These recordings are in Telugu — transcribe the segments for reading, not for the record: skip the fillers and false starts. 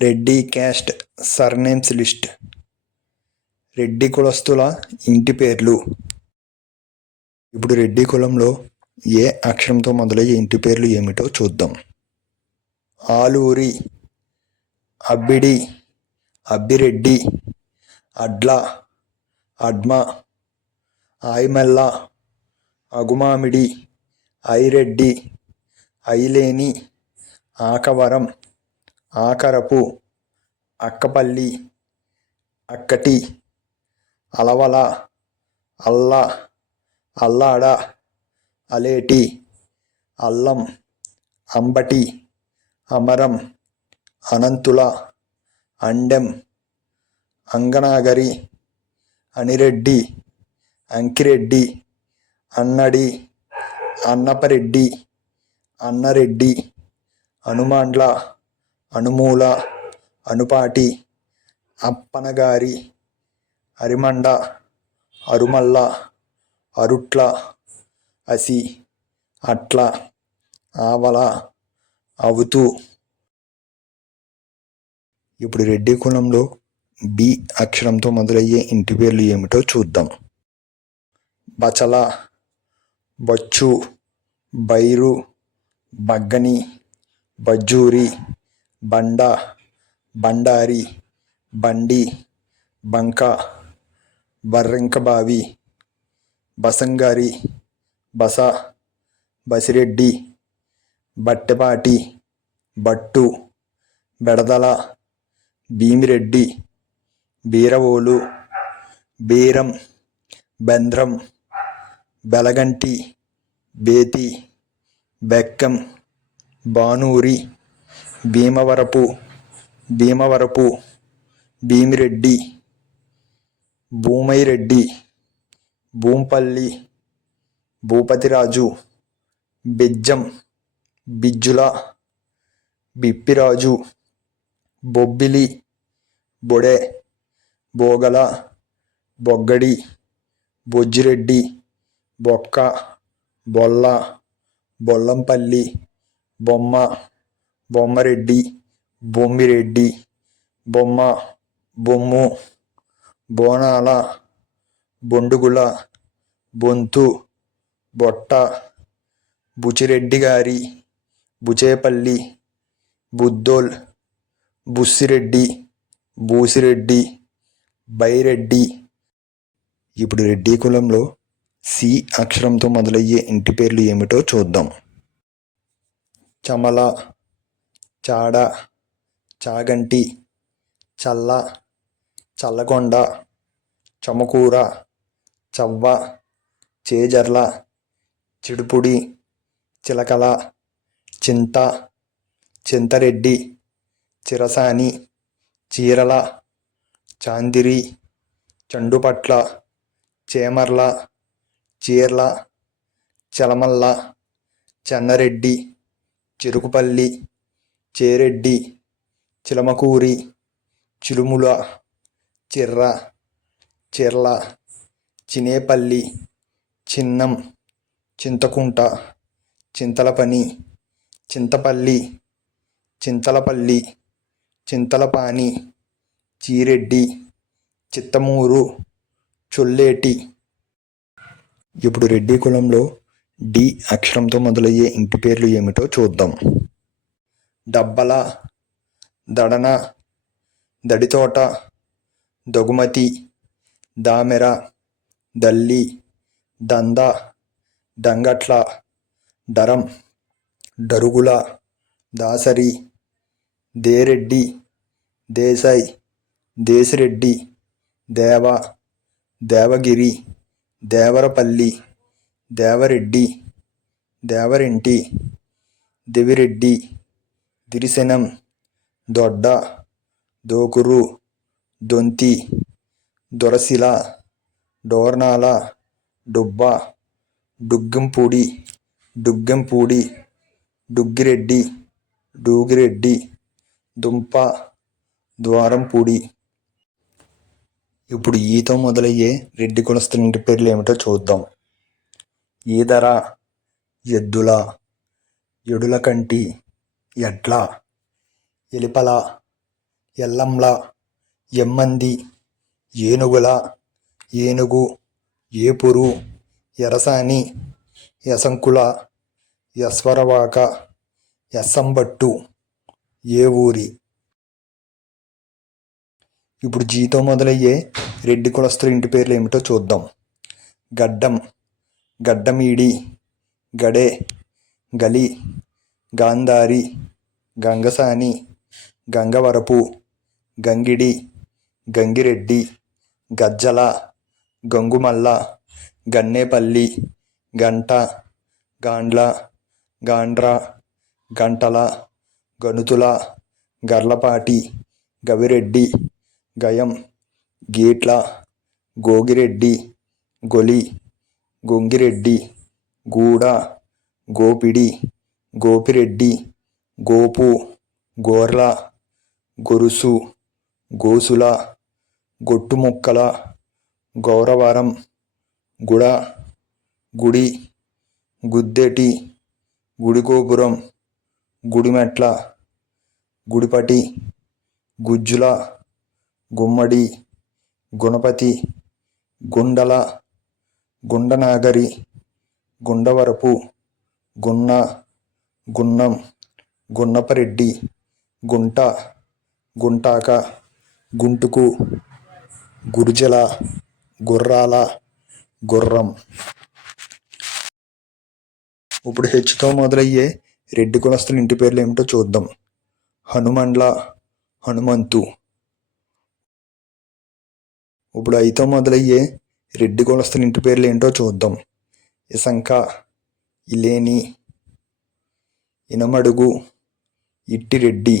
Reddy caste surnames list. Reddy కులస్తుల ఇంటి పేర్లు. ఇప్పుడు రెడ్డి కులంలో ఏ అక్షరంతో మొదలయ్యే ఇంటి పేర్లు ఏమిటో చూద్దాం. ఆలూరి, అబ్బిడి, అబ్బిరెడ్డి, అడ్ల, అడ్మ, ఆయమెల్ల, అగుమామిడి, ఐరెడ్డి, ఐలేని, ఆకవరం, ఆకరపు, అక్కపల్లి, అక్కటి, అలవల, అల్ల, అల్లాడ, అలేటి, అల్లం, అంబటి, అమరం, అనంతుల, అండెం, అంగనాగరి, అనిరెడ్డి, అంకిరెడ్డి, అన్నడి, అన్నపరెడ్డి, అన్నరెడ్డి, అనుమాండ్ల, అనుమూల, అనుపాటి, అప్పనగారి, అరిమండ, అరుమల్ల, అరుట్ల, అసి, అట్ల, ఆవల, అవుతూ. ఇప్పుడు రెడ్డి కులంలో బి అక్షరంతో మొదలయ్యే ఇంటి పేర్లు ఏమిటో చూద్దాం. బచల, బొచ్చు, బైరు, బగ్గని, బజ్జూరి, బండ, బండారి, బండి, బంక, బర్రెంకబావి, బసంగారి, బస, బసిరెడ్డి, బట్టెపాటి, బట్టు, బెడదల, భీమిరెడ్డి, బీరవోలు, బీరం, బెంద్రం, బెలగంటి, బేతి, బెక్కం, బానూరి, భీమవరపు, భీమవరపు, భీమిరెడ్డి, భూమైరెడ్డి, భూంపల్లి, భూపతిరాజు, బెజ్జం, బిజ్జుల, బిప్పిరాజు, బొబ్బిలి, బొడె, బోగల, బొగ్గడి, బొజ్జిరెడ్డి, బొక్క, బొల్ల, బొల్లంపల్లి, బొమ్మ, బొమ్మరెడ్డి, బొమ్మిరెడ్డి, బొమ్మ, బొమ్ము, బోనాల, బొండుగుల, బొంతు, బొట్ట, బుచిరెడ్డిగారి, బుచేపల్లి, బుద్దోల్, బుస్సిరెడ్డి, బూసిరెడ్డి, బైరెడ్డి. ఇప్పుడు రెడ్డి కులంలో సి అక్షరంతో మొదలయ్యే ఇంటి పేర్లు ఏమిటో చూద్దాం. చమల, చాడ, చాగంటి, చల్ల, చల్లకొండ, చమకూర, చవ్వ, చేజర్ల, చిడుపుడి, చిలకల, చింత, చింతరెడ్డి, చిరసాని, చీరల, చాందిరి, చండుపట్ల, చేమర్ల, చీర్ల, చలమల్ల, చెన్నరెడ్డి, చెరుకుపల్లి, చేరెడ్డి, చిలమకూరి, చిలుముల, చిర్ర, చిర్ల, చినేపల్లి, చిన్నం, చింతకుంట, చింతలపని, చింతపల్లి, చింతలపల్లి, చింతలపాని, చీరెడ్డి, చిత్తమూరు, చొల్లేటి. ఇప్పుడు రెడ్డి కులంలో డి అక్షరంతో మొదలయ్యే ఇంటి పేర్లు ఏమిటో చూద్దాం. డబ్బల, దడన, దడితోట, దగుమతి, దామెర, దల్లి, దంద, దంగట్ల, డరం, డరుగుల, దాసరి, దేరెడ్డి, దేశాయ్, దేశిరెడ్డి, దేవ, దేవగిరి, దేవరపల్లి, దేవరెడ్డి, దేవరింటి, దివిరెడ్డి, దిరిశనం, దొడ్డ, దోకురు, దొంతి, దొరసిల, డోర్నాల, డుబ్బ, డుగ్గంపూడి, డుగ్గంపూడి, డుగ్గిరెడ్డి, డూగిరెడ్డి, దుంప, ద్వారంపూడి. ఇప్పుడు ఈతో మొదలయ్యే రెడ్డి కులస్తుల ఇంటి పేర్లు ఏమిటో చూద్దాం. ఈదర, ఎద్దుల, ఎడులకంటి, ఎడ్ల, ఎలిపల, ఎల్లంల, ఎమ్మంది, ఏనుగుల, ఏనుగు, ఏపురు, ఎరసాని, యశంకుల, యశ్వరవాక, యస్సంబట్టు, ఏ ఊరి. ఇప్పుడు జీతో మొదలయ్యే రెడ్డి కులస్తుల ఇంటి పేర్లు ఏమిటో చూద్దాం. గడ్డం, గడ్డమీడి, గడే, గలి, గాంధారి, గంగసాని, గంగవరపు, గంగిడి, గంగిరెడ్డి, గజ్జల, గంగుమల్ల, గన్నేపల్లి, గంట, గాండ్ల, గాండ్ర, గంటల, గనుతుల, గర్లపాటి, గవిరెడ్డి, గయం, గీట్ల, గోగిరెడ్డి, గొలి, గొంగిరెడ్డి, గూడ, గోపిడి, గోపిరెడ్డి, గోపు, గోర్ల, గొరుసు, గోసుల, గొట్టుముక్కల, గౌరవరం, గుడ, గుడి, గుద్దెటి, గుడిగోపురం, గుడిమెట్ల, గుడిపటి, గుజ్జుల, గుమ్మడి, గుణపతి, గుండల, గుండనాగరి, గుండవరపు, గున్న, గున్నం, గున్నపరెడ్డి, గుంట, గుంటాక, గుంటుకు, గుర్జల, గుర్రాల, గుర్రం. ఇప్పుడు హెచ్తో మొదలయ్యే రెడ్డి కులస్తుల ఇంటి పేర్లు ఏమిటో చూద్దాం. హనుమండ్ల, హనుమంతు. ఇప్పుడు ఐతో మొదలయ్యే రెడ్డి కులస్తుల ఇంటి పేర్లు ఏంటో చూద్దాం. ఇసంక, ఇలేని, ఇనమడుగు, ఇట్టిరెడ్డి.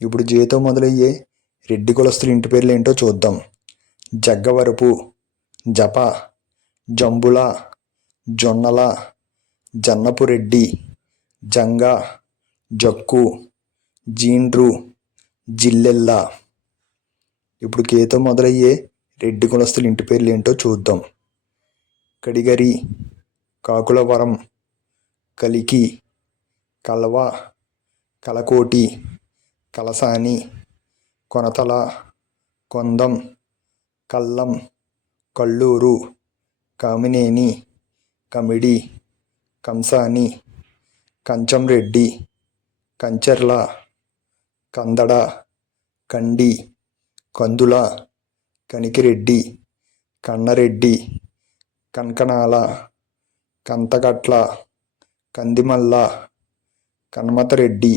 ఇప్పుడు జేతో మొదలయ్యే రెడ్డి కులస్తుల ఇంటి పేర్లు ఏంటో చూద్దాం. జగ్గవరపు, జప, జంబుల, జొన్నల, జన్నపురెడ్డి, జంగ, జక్కు, జీండ్రు, జిల్లెల్ల. ఇప్పుడు కేతో మొదలయ్యే రెడ్డి కులస్తుల ఇంటి పేర్లు ఏంటో చూద్దాం. కడిగరి, కాకులవరం, కలికి, కల్వ, కలకోటి, కలసాని, కొనతల, కొందం, కల్లం, కల్లూరు, కామినేని, కమిడి, కంసాని, కంచంరెడ్డి, కంచెర్ల, కందడ, కండి, కందుల, కనికిరెడ్డి, కన్నరెడ్డి, కన్కనాల, కంతగట్ల, కందిమల్ల, కన్మతరెడ్డి,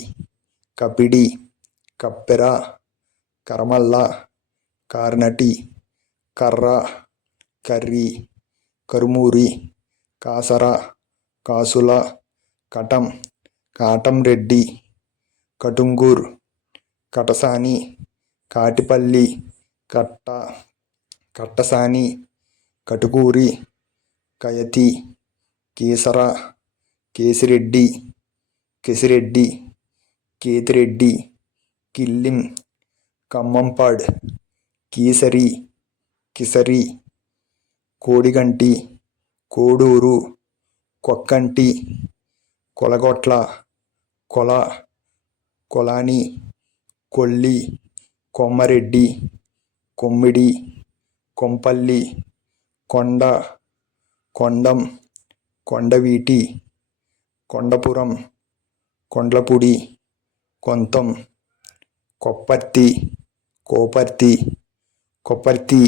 కపిడి, కప్పెర, కరమల్ల, కార్నటి, కర్ర, కర్రి, కరుమూరి, కాసర, కాసుల, కటం, కాటంరెడ్డి, కటుంగూర్, కటసాని, కాటిపల్లి, కట్ట, కట్టసాని, కటుకూరి, కయతి, కేసర, కేసిరెడ్డి, కెసిరెడ్డి, కేతిరెడ్డి, కిల్లిం, కమ్మంపాడ్, కీసరి, కిసరి, కోడిగంటి, కోడూరు, కొక్కంటి, కొలగొట్ల, కొల, కొలాని, కొల్లి, కొమ్మరెడ్డి, కొమ్మిడి, కొంపల్లి, కొండ, కొండం, కొండవీటి, కొండపురం, కొండ్లపూడి, కొంతం, కొప్పర్తి, కోపర్తి, కొప్పర్తి,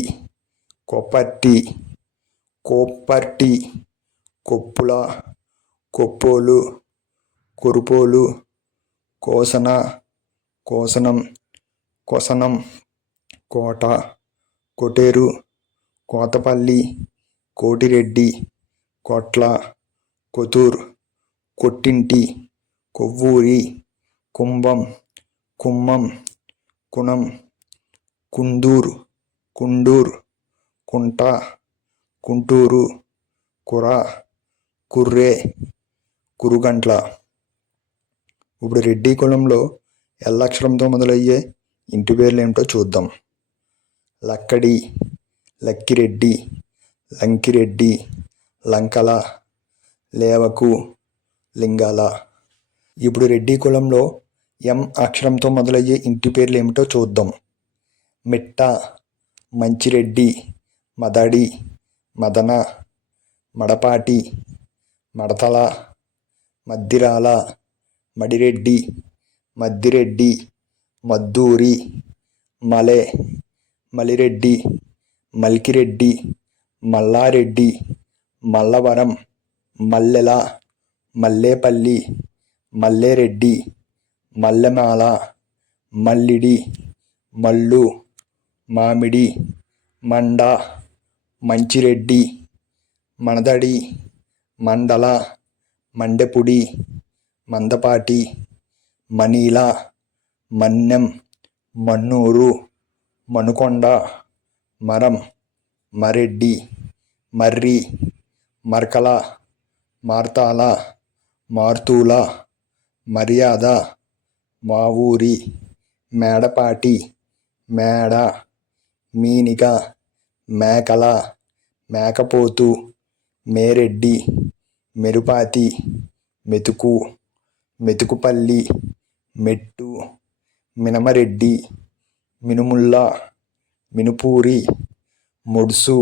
కొప్పర్తి, కోప్పర్టి, కొప్పుల, కొప్పోలు, కొరుపోలు, కోసన, కోసనం, కొసనం, కోట, కొటేరు, కోతపల్లి, కోటిరెడ్డి, కొట్ల, కొతూర్, కొట్టింటి, కొవ్వూరి, కుంభం, కుమ్మం, కుణం, కుందూర్, కుండూర్, కుంట, కుంటూరు, కుర, కుర్రే, కురుగంట్ల. ఇప్పుడు రెడ్డి కులంలో ఎల్లక్షరంతో మొదలయ్యే ఇంటి పేర్లు ఏమిటో చూద్దాం. లక్కడి, లక్కిరెడ్డి, లంకిరెడ్డి, లంకల, లేవకు, లింగాల. ఇప్పుడు రెడ్డి కులంలో ఎం అక్షరంతో మొదలయ్యే ఇంటి పేర్లు ఏమిటో చూద్దాం. మిట్ట, మంచిరెడ్డి, మదడి, మదన, మడపాటి, మడతల, మద్దిరాల, మడిరెడ్డి, మద్దిరెడ్డి, మద్దూరి, మలె, మలిరెడ్డి, మల్కిరెడ్డి, మల్లారెడ్డి, మల్లవరం, మల్లెల, మల్లేపల్లి, మల్లేరెడ్డి, మల్లెమాల, మల్లిడి, మల్లు, మామిడి, మండ, మంచిరెడ్డి, మనదడి, మండల, మండెపుడి, మందపాటి, మనీల, మన్నెం, మన్నూరు, మనుకొండ, మరం, మరెడ్డి, మర్రి, మర్కల, మార్తాల, మార్తూల, మర్యాద, మావూరి, మేడపాటి, మేడ, మీనిగ, మేకల, మేకపోతు, మేరెడ్డి, మెరుపాతి, మెతుకు, మెతుకుపల్లి, మెట్టు, మినమరెడ్డి, మినుముల్ల, మినుపూరి, మొడ్సు,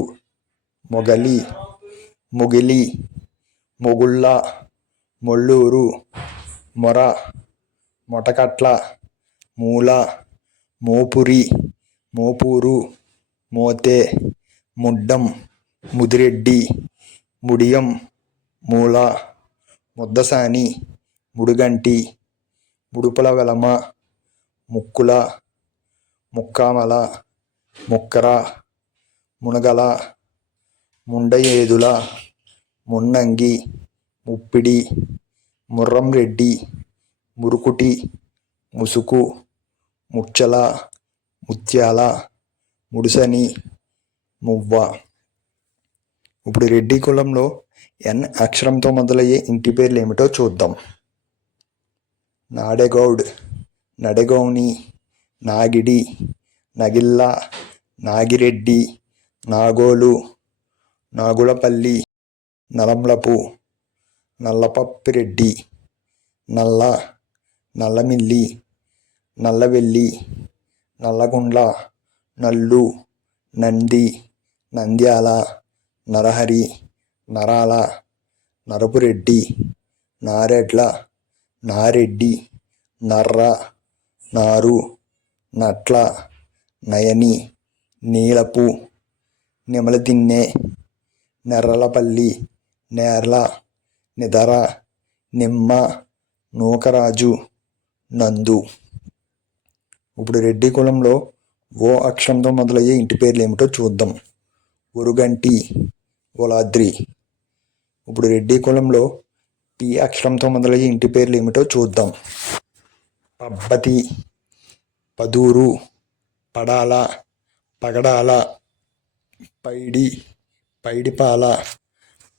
మొగలి, మొగిలి, మొగుళ్ళ, మొల్లూరు, మొర, మొటకట్ల, మూల, మోపురి, మోపూరు, మోతే, ముడ్డం, ముదిరెడ్డి, ముడియం, మూల, ముద్దసాని, ముడుగంటి, ముడుపుల వెలమ, ముక్కుల, ముక్కామల, ముక్కర, మునగల, ముండయేదుల, మున్నంగి, ముప్పిడి, ముర్రంరెడ్డి, మురుకుటి, ముసుకు, ముచ్చల, ముత్యాల, ముడుసని, మువ్వ. ఇప్పుడు రెడ్డి కులంలో ఎన్ అక్షరంతో మొదలయ్యే ఇంటి పేర్లు ఏమిటో చూద్దాం. నాడెగౌడ్, నడెగౌని, నాగిడి, నగిల్ల, నాగిరెడ్డి, నాగోలు, నాగులపల్లి, నలంలపు, నల్లపప్పిరెడ్డి, నల్ల, నల్లమిల్లి, నల్లవెల్లి, నల్లగుండ్ల, నల్లు, నంది, నంద్యాల, నరహరి, నరాల, నరపురెడ్డి, నారెడ్ల, నారెడ్డి, నర్ర, నారు, నట్ల, నయని, నీలపు, నెమలదిన్నె, నెర్రలపల్లి, నేర్ల, నిదర, నిమ్మ, నూకరాజు, నందు. ఇప్పుడు రెడ్డి కులంలో ఓ అక్షరంతో మొదలయ్యే ఇంటి పేర్లు ఏమిటో చూద్దాం. ఉరుగంటి, ఓలాద్రి. ఇప్పుడు రెడ్డి కులంలో పి అక్షరంతో మొదలయ్యే ఇంటి పేర్లు ఏమిటో చూద్దాం. పబ్బతి, పదూరు, పడాల, పగడాల, పైడి, పైడిపాల,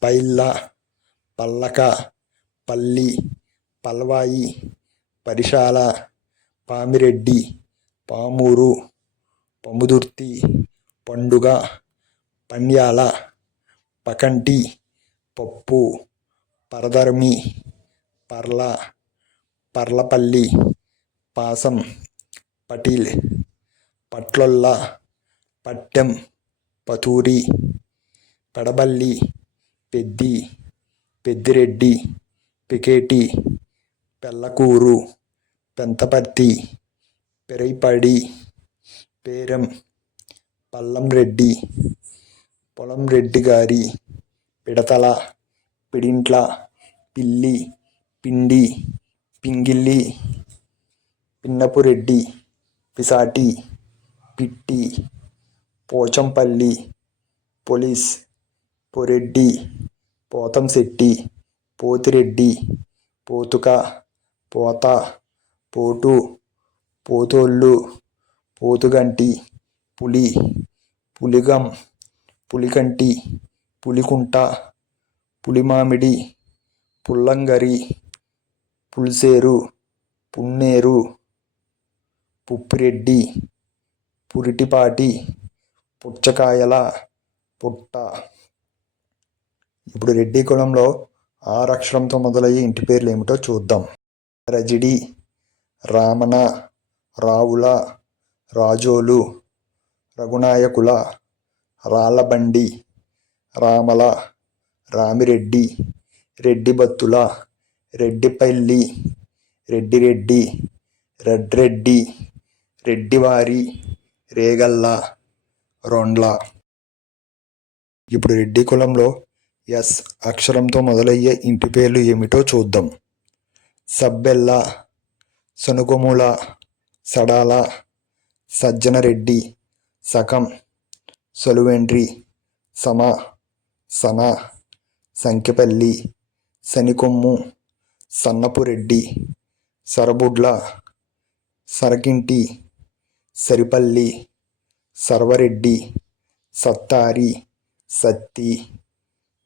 పైళ్ళ, పల్లక, పల్లి, పల్వాయి, పరిశాల, పామిరెడ్డి, పామూరు, పముదుర్తి, పండుగ, పన్యాల, పకంటి, పప్పు, పరధర్మి, పర్ల, పర్లపల్లి, పాసం, పటిల్, పట్లొల్ల, పట్టెం, పతూరి, పెడబల్లి, పెద్ది, పెద్దిరెడ్డి, పికేటి, పెళ్ళకూరు, పెంతపర్తి, పెరైపడి, పేరం, పల్లంరెడ్డి, పొలంరెడ్డిగారి, పిడతల, పిడింట్ల, పిల్లి, పిండి, పింగిల్లి, పిన్నపురెడ్డి, పిసాటి, పిట్టి, పోచంపల్లి, పొలిస్, పొరెడ్డి, పోతంశెట్టి, పోతిరెడ్డి, పోతుక, పోత, పోటు, పోతోళ్ళు, పోతుగంటి, పులి, పులిగం, పులికంటి, పులికుంట, పులిమామిడి, పుల్లంగరి, పుల్సేరు, పున్నేరు, పుప్పిరెడ్డి, పురిటిపాటి, పుచ్చకాయల, పుట్ట. ఇప్పుడు రెడ్డి కులంలో ఆరు అక్షరంతో మొదలయ్యే ఇంటి పేర్లు ఏమిటో చూద్దాం. రజిడి, రామన, రావుల, రాజోలు, రఘునాయకుల, రాళ్ళబండి, రామల, రామిరెడ్డి, రెడ్డిబత్తుల, రెడ్డిపల్లి, రెడ్డిరెడ్డి, రెడ్రెడ్డి, రెడ్డివారి, రేగల్ల, రొండ్ల. ఇప్పుడు రెడ్డి కులంలో ఎస్ అక్షరంతో మొదలయ్యే ఇంటి పేర్లు ఏమిటో చూద్దాం. సబ్బెల్ల, సనుగొముల, సడాల, సజ్జనరెడ్డి, సకం, సలువెండ్రి, సమ, సన, సంకెపల్లి, సనికొమ్ము, సన్నపురెడ్డి, సరబుడ్ల, సరకింటి, సరిపల్లి, సర్వరెడ్డి, సత్తారి, సత్తి,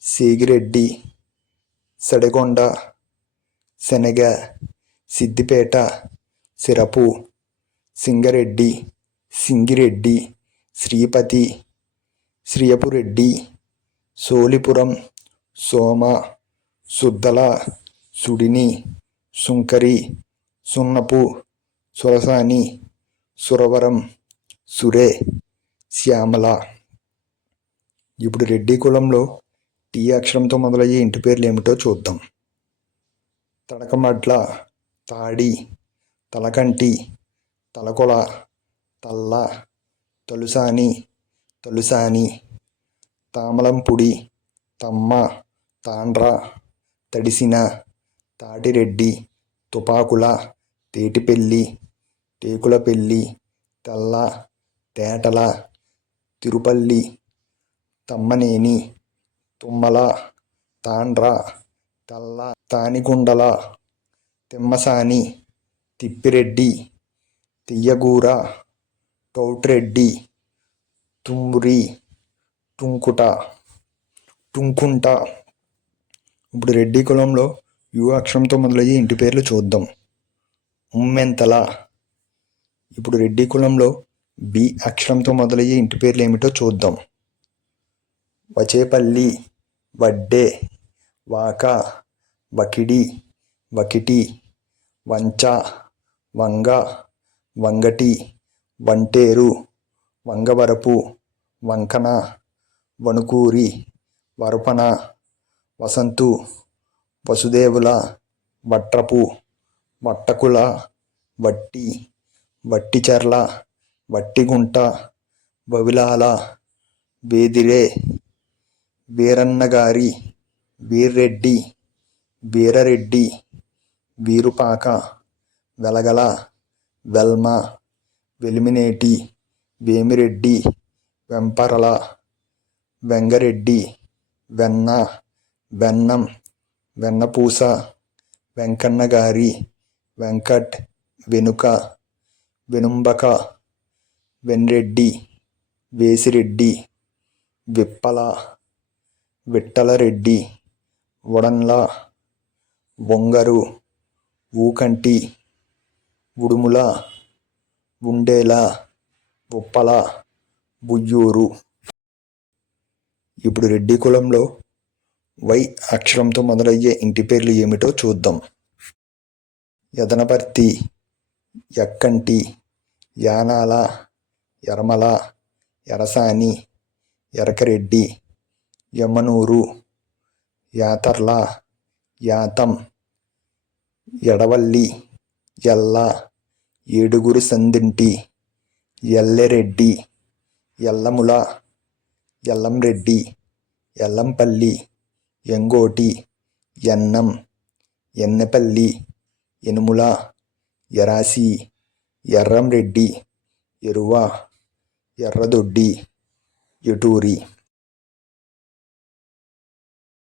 సేగిరెడ్డి, సడగొండ, శనగ, సిద్దిపేట, సిరపు, సింగరెడ్డి, సింగిరెడ్డి, శ్రీపతి, శ్రియపురెడ్డి, సోలిపురం, సోమ, సుద్దల, సుడిని, సుంకరి, సున్నపు, సురసాని, సురవరం, సురే, శ్యామల. ఇప్పుడు రెడ్డి కులంలో టీ అక్షరంతో మొదలయ్యే ఇంటి పేర్లు ఏమిటో చూద్దాం. తడకమడ్ల, తాడి, తలకంటి, తలకొల, తల్ల, తలుసాని, తలుసాని, తామలంపుడి, తమ్మ, తాండ్ర, తడిసిన, తాటిరెడ్డి, తుపాకుల, తేటిపెల్లి, టేకులపెల్లి, తెల్ల, తేటల, తిరుపల్లి, తమ్మనేని, తుమ్మల, తాండ్ర, తెల్ల, తానిగుండల, తిమ్మసాని, తిప్పిరెడ్డి, తియ్యగూర, టౌట్రెడ్డి, తుమ్మురి, టుంకుట, టుంకుంట. ఇప్పుడు రెడ్డి కులంలో యు అక్షరంతో మొదలయ్యే ఇంటి పేర్లు చూద్దాం. ఉమ్మెంతల. ఇప్పుడు రెడ్డి కులంలో బి అక్షరంతో మొదలయ్యే ఇంటి పేర్లు ఏమిటో చూద్దాం. వచేపల్లి, వడ్డే, వాక, వకిడి, వకిటి, వంచ, వంగ, వంగటి, వంటేరు, వంగవరపు, వంకన, వణుకూరి, వరపన, వసంతు, వసుదేవుల, వట్రపు, వట్టకుల, వట్టి, వట్టిచెర్ల, వట్టిగుంట, వవిలాల, వేదిరే, వీరన్నగారి, వీర్రెడ్డి, వీరరెడ్డి, వీరుపాక, వెలగల, వెల్మ, వెలిమినేటి, వేమిరెడ్డి, వెంపరల, వెంగరెడ్డి, వెన్న, వెన్నం, వెన్నపూస, వెంకన్నగారి, వెంకట్, వెనుక, వెనుంబక, వెన్రెడ్డి, వేసిరెడ్డి, విప్పల, విట్టలరెడ్డి, వడన్ల, బొంగరు, ఊకంటి, ఉడుముల, ఉండేల, ఉప్పల, బుయ్యూరు. ఇప్పుడు రెడ్డి కులంలో వై అక్షరంతో మొదలయ్యే ఇంటి పేర్లు ఏమిటో చూద్దాం. యదనపర్తి, యక్కంటి, యానాల, యరమల, యరసాని, యరకరెడ్డి, యమనూరు, యాతర్ల, యాతం, ఎడవల్లి, ఎల్ల, ఏడుగురు సందింటి, ఎల్లెరెడ్డి, ఎల్లముల, ఎల్లంరెడ్డి, ఎల్లంపల్లి, ఎంగోటి, ఎన్నం, ఎన్నెపల్లి, ఎనుముల, ఎరాసి, ఎర్రంరెడ్డి, ఎరువ, ఎర్రదొడ్డి, ఎటూరి.